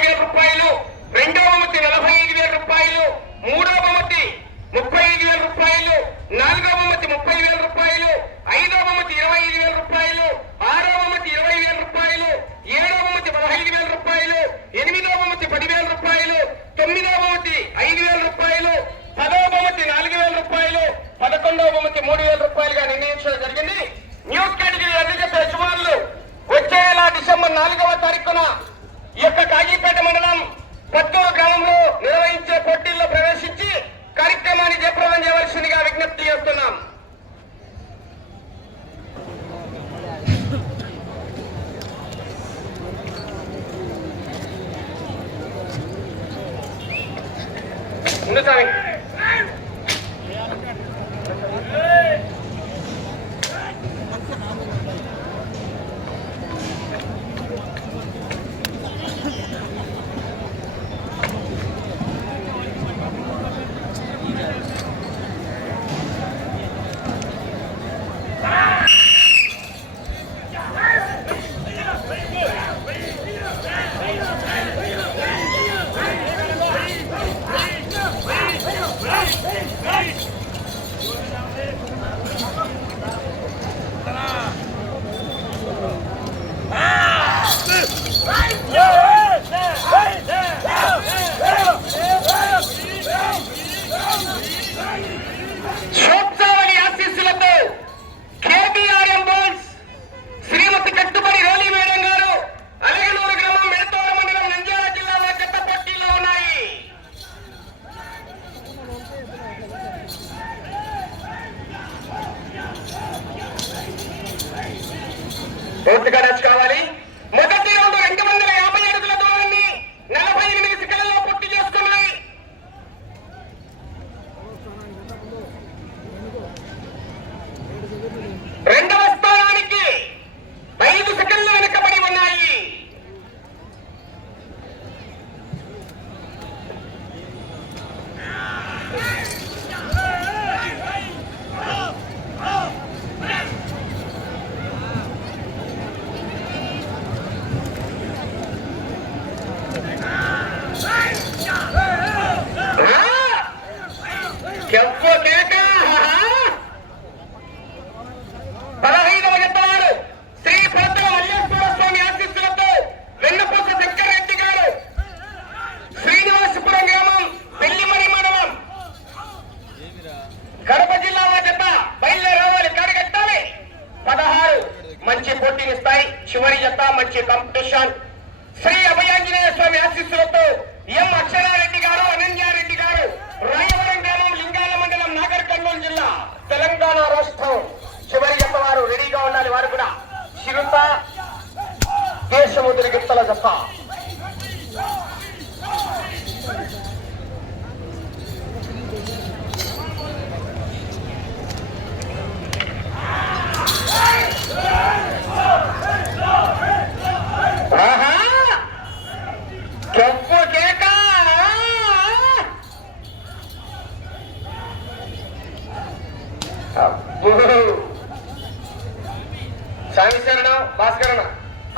40,000 రూపాయలు, రెండవ బహుమతి 45,000 రూపాయలు, మూడవ బహుమతి 35,000 రూపాయలు, నాలుగవ బహుమతి 30,000 రూపాయలు, ఐదవ బహుమతి 25,000 రూపాయలు, ఆరవ బహుమతి 20,000 రూపాయలు, ఏడవ బహుమతి 15,000 రూపాయలు, ఎనిమిదవ బహుమతి 10,000 రూపాయలు, తొమ్మిదవ బహుమతి 5,000 రూపాయలు, 10వ బహుమతి 4,000 రూపాయలు, 11వ బహుమతి 3,000 రూపాయలుగా నిర్ణయించడం జరిగింది. న్యూస్ కేటగిరీ అధిక యజమానులు వచ్చే నెల డిసెంబర్ 4వ తారీఖున ఈ యొక్క కాజీపేట మండలం పత్తూరు గ్రామంలో నిర్వహించే పోటీల్లో ప్రవేశించి కార్యక్రమాన్ని జయప్రదం చేయవలసిందిగా విజ్ఞప్తి చేస్తున్నాం. పూర్తిగా రచ్ కావాలి. మొదటి రౌండ్ 250 అడుగుల దూరాన్ని 48 సెకండ్లలో పూర్తి చేసుకున్నాయి. రెండవ స్థానానికి 5 సెకండ్లు వెనుకబడి ఉన్నాయి. చివరి జత మంచి కాంపిటీషన్. శ్రీ అభయాంజనేయ స్వామి ఆశీస్సులతో ఎం అక్షరారెడ్డి గారు, అనన్యారెడ్డి గారు, రాయవరం గ్రామం, లింగాల మండలం, నాగర్ కర్నూలు జిల్లా, తెలంగాణ రాష్ట్రం. చివరి జత వారు రెడీగా ఉండాలి. వారు కూడా చిరుత కేశముద్రి గిత్తల జత. సామిశరణ భాస్కరణ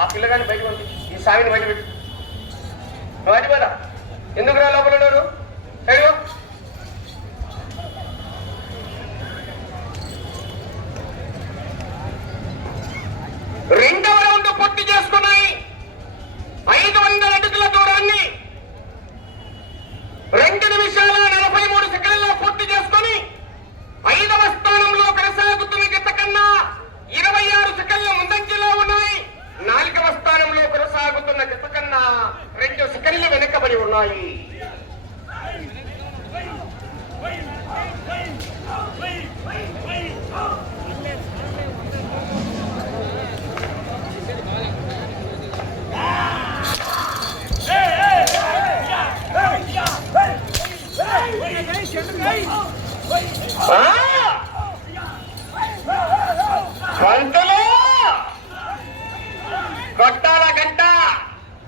ఆ పిల్లగాని బయట పంపి ఈ సామిని బయట పెట్టి నువ్వు అడిపోదా ఎందుకు రా లోపల ఉన్నారు. రెండవ రౌండ్ పూర్తి చేసుకున్నాయి. 500 అడుగుల దూరాన్ని 2 నిమిషాల 43 సెకండ్లలో పూర్తి చేసుకుని 5వ స్థానంలో కొనసాగుతున్న జత కన్నా 26 సెకండ్ల ముందంజలో ఉన్నాయి. 4వ స్థానంలో కొనసాగుతున్న జత కన్నా 2 సెకండ్లు వెనుకబడి ఉన్నాయి. పంతులు కొట్టాల గంట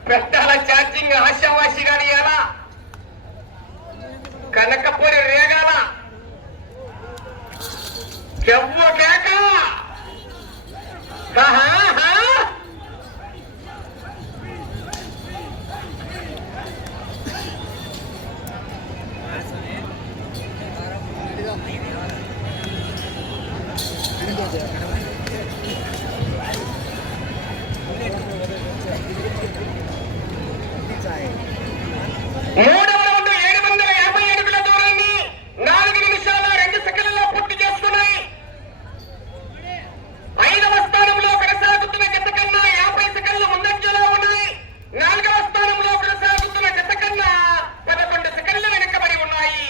పెట్టాల ఛార్జింగ్ ఆశావాసి గాని ఎలా కనకపూరి రేగాల చెవ్వు కేక మూడవ రౌండ్ 750 అడుగుల దూరాన్ని 4 నిమిషాల 2 సెకండ్లలో పూర్తి చేసుకున్నాయి. 5వ స్థానంలో కొనసాగుతున్న జత కన్నా 50 సెకండ్లు ముందంజలో ఉన్నాయి. 4వ స్థానంలో కొనసాగుతున్న జత కన్నా 11 సెకండ్లు వెనుకబడి ఉన్నాయి.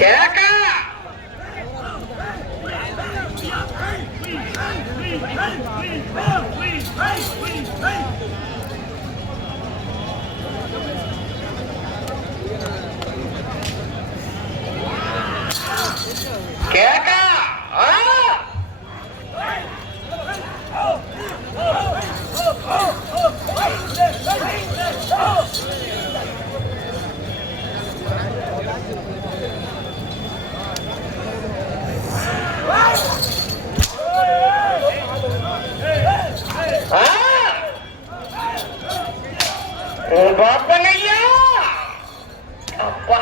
కేక కేక బాపనయ్యా అబ్బా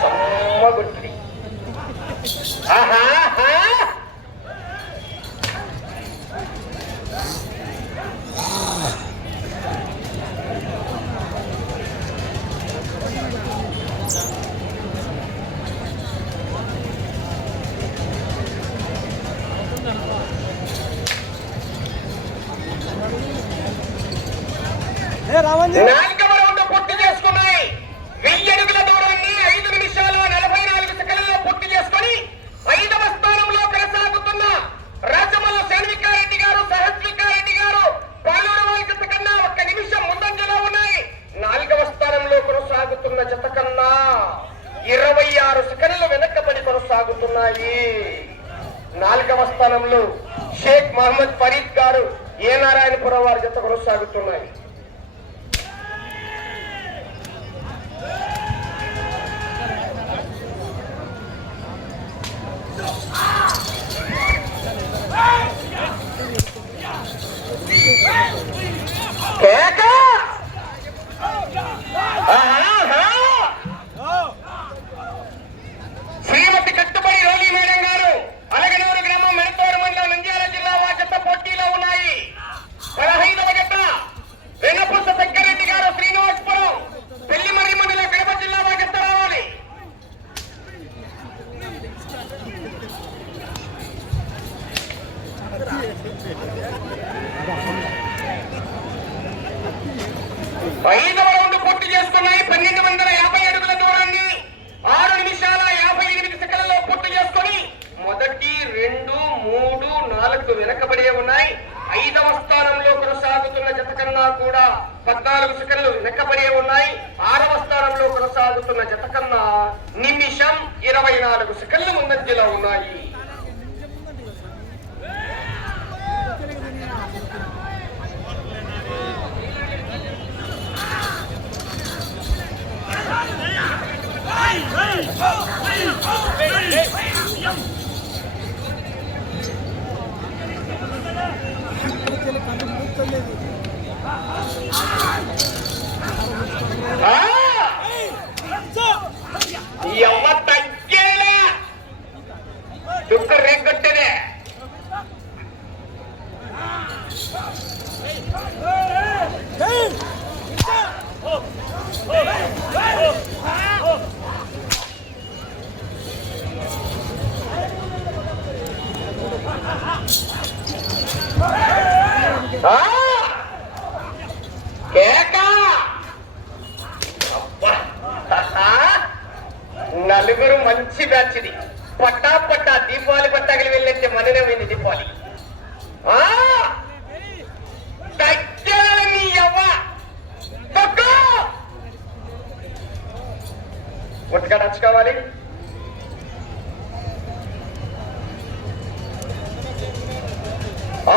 సమ్మగుంటుంది. ఆహా 4వ రౌండ్ పూర్తి చేసుకున్నాయి. 1000 అడుగుల దూరాన్ని 5 నిమిషాల 44 సెకండ్లలో పూర్తి చేసుకుని 5వ స్థానంలో కొనసాగుతున్న రాజమల్ల శాన్వికారెడ్డి గారు, సహస్వికారెడ్డి గారు పాలూరు వారి జత కన్నా 1 నిమిషం ముందంజలో ఉన్నాయి. 4వ స్థానంలో కొనసాగుతున్న జత కన్నా 26 సెకండ్లు వెనక్కబడి కొనసాగుతున్నాయి. 4వ స్థానంలో షేక్ మహమ్మద్ ఫరీద్ గారు, ఏ నారాయణపురం వారి జత కొనసాగుతున్నాయి. శ్రీమతి కట్టుబడి రోలీ మేడం గారు, అలగనూరు గ్రామం, మెరతూరు మండలం, నంద్యాల జిల్లా వారి జత పోటీలో ఉన్నాయి. 15వ జత వెన్నపూస శంకరెడ్డి గారు, శ్రీనివాసపురం, పెళ్లిమర్రి మండలం, కడప జిల్లా వారి జత రావాలి. ఐదవ రౌండ్ పూర్తి చేసుకున్నాయి. 1250 అడుగుల దూరాన్ని 6 నిమిషాల 58 సెకండ్లలో పూర్తి చేసుకుని మొదటి 2, 3, 4 వెనకబడే ఉన్నాయి. 5వ స్థానంలో కొనసాగుతున్న జత కన్నా కూడా 14 సెకండ్లు వెనకబడే ఉన్నాయి. 6వ స్థానంలో కొనసాగుతున్న జత కన్నా నిమిషం 24 సెకండ్లు ముందంజలో ఉన్నాయి. ఎవ తగ్గేలా దుఃఖ రేగొట్టేదే. నలుగురు మంచి బ్యాచ్ ఇది. పట్టా దీపావళి పట్టాకలు వెళ్ళంటే మననే పోయింది దీపావళి. తగ్గాలని ఒట్టుగా నచ్చుకోవాలి.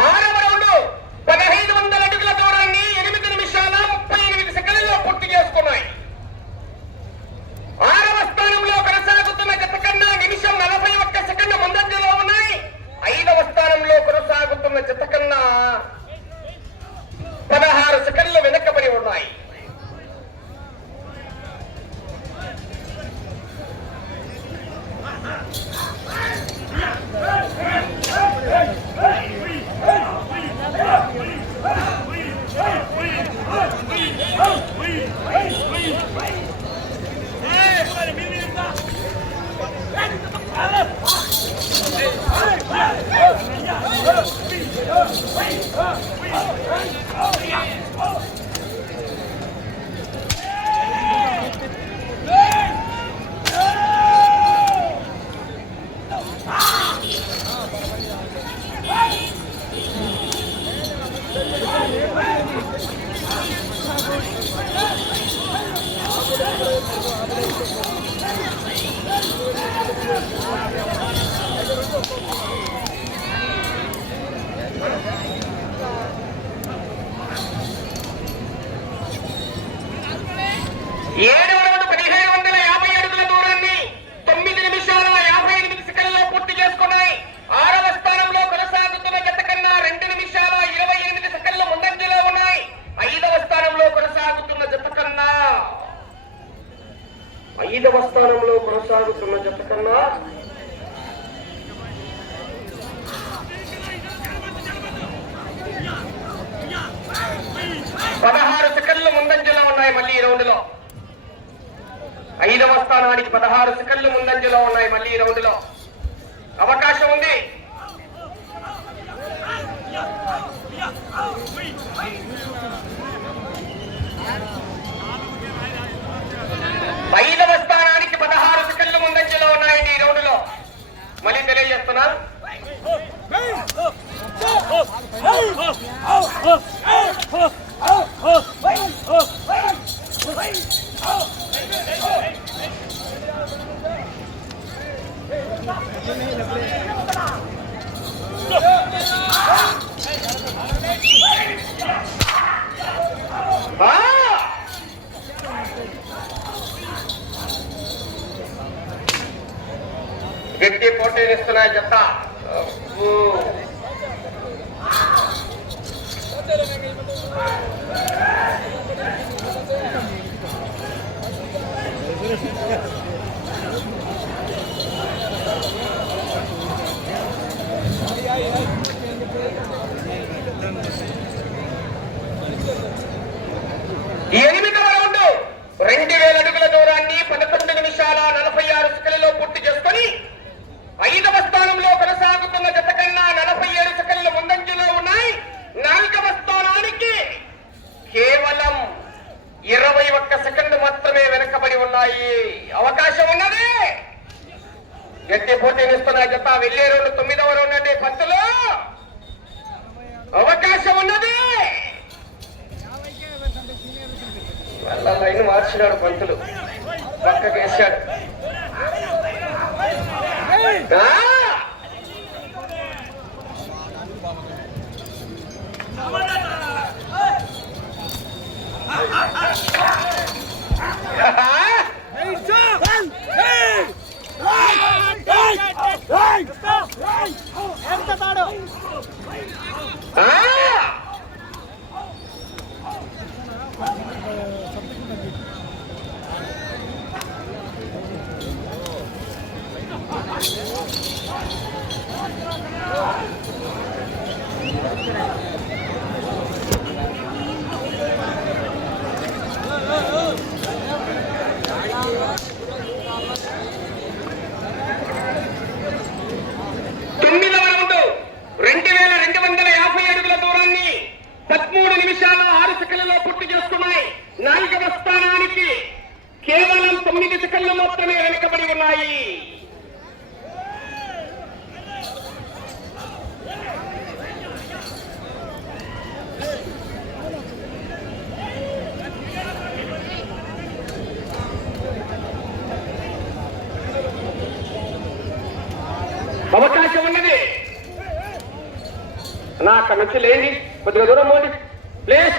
ఆరవ రౌండ్ 1500 అడుగుల దూరాన్ని 8 నిమిషాల 38 సెకండ్లలో పూర్తి చేసుకున్నాయి. 6వ స్థానంలో కొనసాగుతున్న జత కన్నా నిమిషం 41 సెకండ్ల ముందంజలో ఉన్నాయి. 5వ స్థానంలో కొనసాగుతున్న జత కన్నా 16 సెకండ్లు వెనకబడి ఉన్నాయి. 7,1750 అడుగుల దూరాన్ని 9 నిమిషాల 58 సెకండ్లలో పూర్తి చేసుకున్నాయి. 6వ స్థానంలో కొనసాగుతున్న జత కన్నా 2 నిమిషాల 28 సెకండ్లు ముందంజలో ఉన్నాయి. 5వ స్థానంలో కొనసాగుతున్న జత కన్నా 16 సెకండ్లు ముందంజలో ఉన్నాయి. మళ్ళీ ఈ రౌండ్ లో 5వ స్థానానికి 16 సెకండ్లు ముందంజలో ఉన్నాయి. మళ్ళీ ఈ రౌండ్ లో అవకాశం ఉంది. 5వ స్థానానికి 16 సెకండ్లు ముందంజలో ఉన్నాయండి ఈ రౌండ్ లో. మళ్ళీ తెలియజేస్తున్నా, గట్టి పోటీనిస్తున్నాయి జత. ఈ 8వ రౌండ్ 2000 అడుగుల దూరాన్ని 11 నిమిషాల 46 సెకండ్లలో పూర్తి చేసుకొని 5వ స్థానంలో కొనసాగుతున్న జత కన్నా 47 సెకండ్ల ముందంజలో ఉన్నాయి. 4వ స్థానానికి కేవలం 21 సెకండ్లు మాత్రమే వెనకబడి ఉన్నాయి. అవకాశం ఉన్నది. గట్టి పోటీనిస్తున్న జత వెళ్ళే రౌండ్ 9వ రౌండ్ అంటే పంతులు అవకాశం ఉన్నది. మళ్ళా లైన్ మార్చినాడు పంతులు, పక్కకి వేశాడు. కేవలం 9 సెకండ్లు మాత్రమే వెనుకబడి ఉన్నాయి. అవకాశం ఉన్నది. నా అక్కడ నుంచి లేండి, కొద్దిగా దూరం పోండి ప్లీజ్.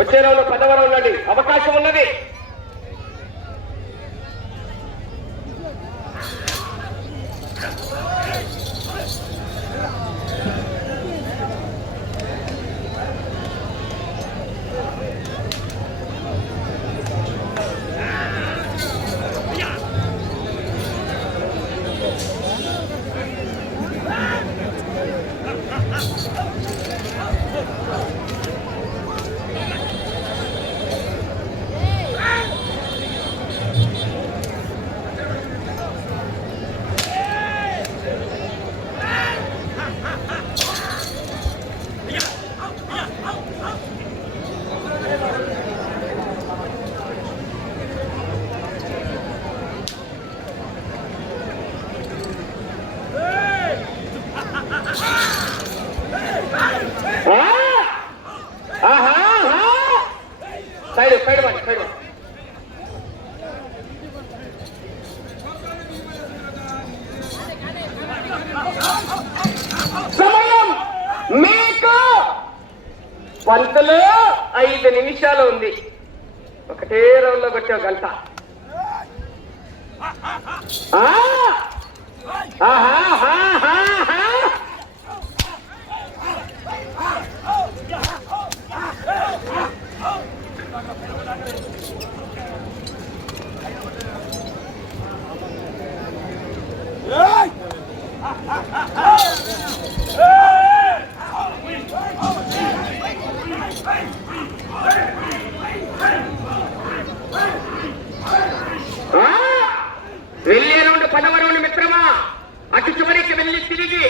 వచ్చే రోజు 10వ రౌండ్ అండి. అవకాశం ఉన్నది. పంతులు 5 నిమిషాలు ఉంది. ఒకటే రౌండ్ లో కొట్టావు గంట. వెళ్ళే రౌండ్ 10వ రౌండ్ మిత్రమా. అటు చివరికి వెళ్ళి తిరిగి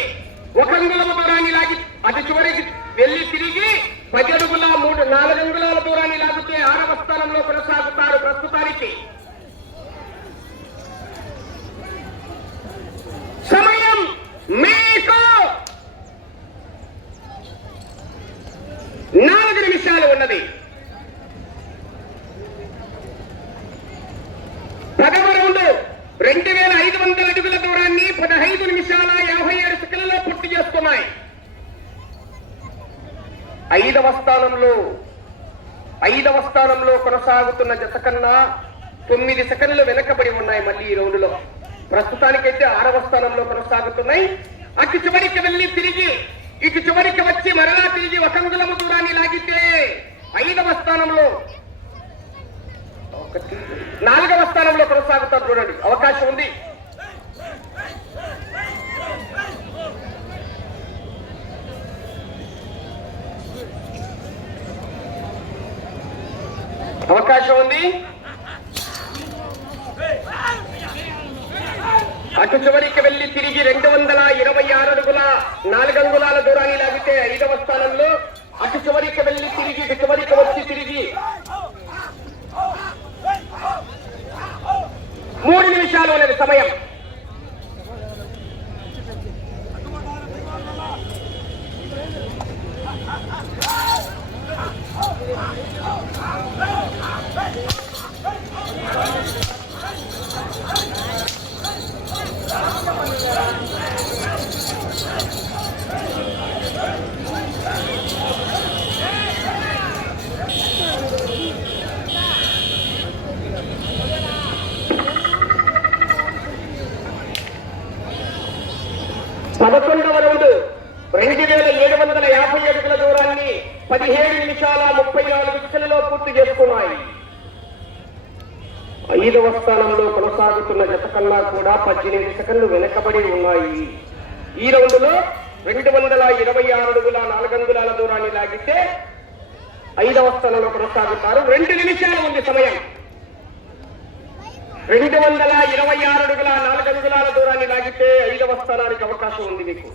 1 అంగుళము దూరాన్ని లాగి అటు చివరికి వెళ్ళి తిరిగి 10 అడుగుల 4 అంగుళాల దూరాన్ని లాగితే 6వ స్థానంలో కొనసాగుతారు. ప్రస్తుతానికి సమయం మీకు 4 నిమిషాలు ఉన్నది. 10వ రౌండ్ 2500 అడుగుల దూరాన్ని 15 నిమిషాల 57 సెకన్లలో పూర్తి చేస్తున్నాయి. 5వ స్థానంలో కొనసాగుతున్న జత కన్నా 9 సెకన్లు వెనకబడి ఉన్నాయి. మళ్ళీ ఈ రౌండ్ లో ప్రస్తుతానికైతే 6వ స్థానంలో కొనసాగుతున్నాయి. అటు చివరికి వెళ్ళి తిరిగి ఇటు చివరికి వచ్చి మరలా తిరిగి 1 అంగుళము దూరాన్ని లాగితే 5వ స్థానంలో 4వ స్థానంలో కొనసాగుతారు. చూడండి, అవకాశం ఉంది. అటు చివరికి వెళ్లి తిరిగి 226 అడుగుల 4 అంగుళాల దూరాన్ని లాగితే 5వ స్థానంలో, అటు చివరికి వెళ్లి తిరిగి ఇటు చివరికి వచ్చి తిరిగి 3 నిమిషాలు అనేది సమయం. పదకొండవ రౌండ్ 2750 అడుగుల దూరాన్ని 17 నిమిషాల 34 సెకన్లలో పూర్తి చేసుకున్నాయి. 5వ స్థానంలో కొనసాగుతున్న జత కన్నా కూడా 18 సెకన్లు వెనకబడి ఉన్నాయి. ఈ రౌండ్ లో 226 అడుగుల 4 అంగుళాల దూరాన్ని లాగితే 5వ స్థానంలో కొనసాగుతారు. 2 నిమిషాలు ఉంది సమయం. 226 అడుగుల 4 అంగుళాల దూరాన్ని లాగితే 5వ స్థానానికి అవకాశం ఉంది మీకు.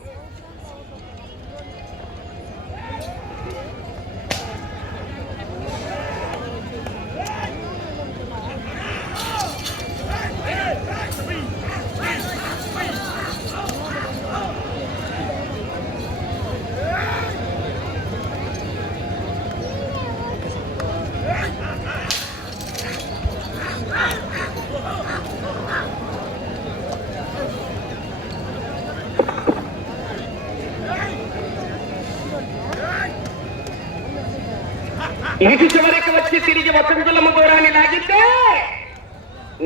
ఇటు చివరికి వచ్చి తిరిగి 1 అంగుళము దూరాన్ని లాగితే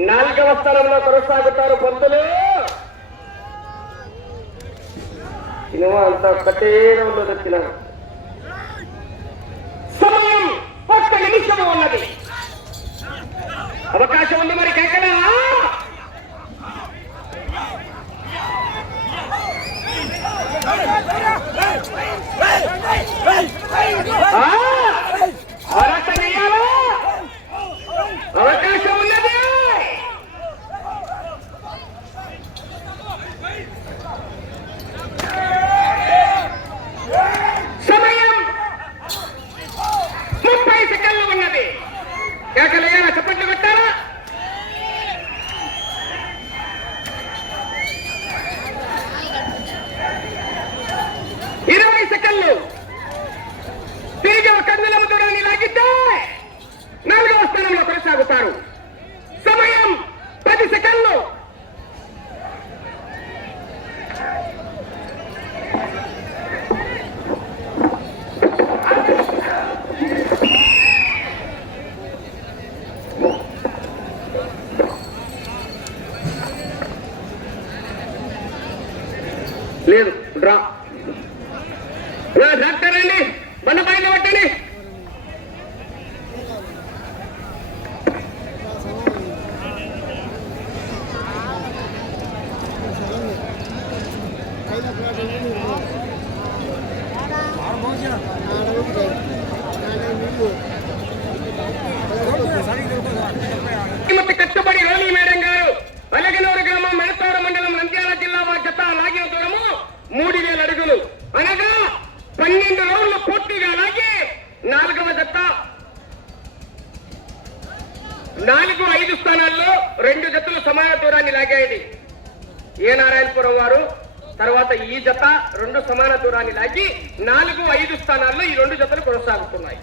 4వ స్థానంలో కొనసాగుతారు. పంతులు సినిమా అంతా ఒక్కటే రౌండ్లో వచ్చినారు. సమయం 1 నిమిషము ఉన్నది. అవకాశం ఉంది మరి. కేకడా అవకాశం ఉన్నది. సమయం 30 సెకన్లు ఉన్నది. కేకలేనా? చప్పట్లు కొట్టారా? సెకన్లు తిరిగి 1 లేదు డ్రా. డాక్టర్ అండి బండ పైన పట్టండి. కట్టుబడి రోమి మేడం గారు వెలగనూరు గ్రామం మెడతోడు మండలం నంద్యాల జిల్లా వారి జత లాగిన దూరము 3000 అడుగులు అనగా 12 రౌండ్లు పూర్తిగా లాగి 4వ జత 4-5 స్థానాల్లో 2 జతలు సమాన దూరాన్ని లాగాయి. ఏ నారాయణపురం వారు తర్వాత ఈ జత 2 సమాన దూరాన్ని లాగి 4-5 స్థానాల్లో ఈ 2 జతలు కొనసాగుతున్నాయి.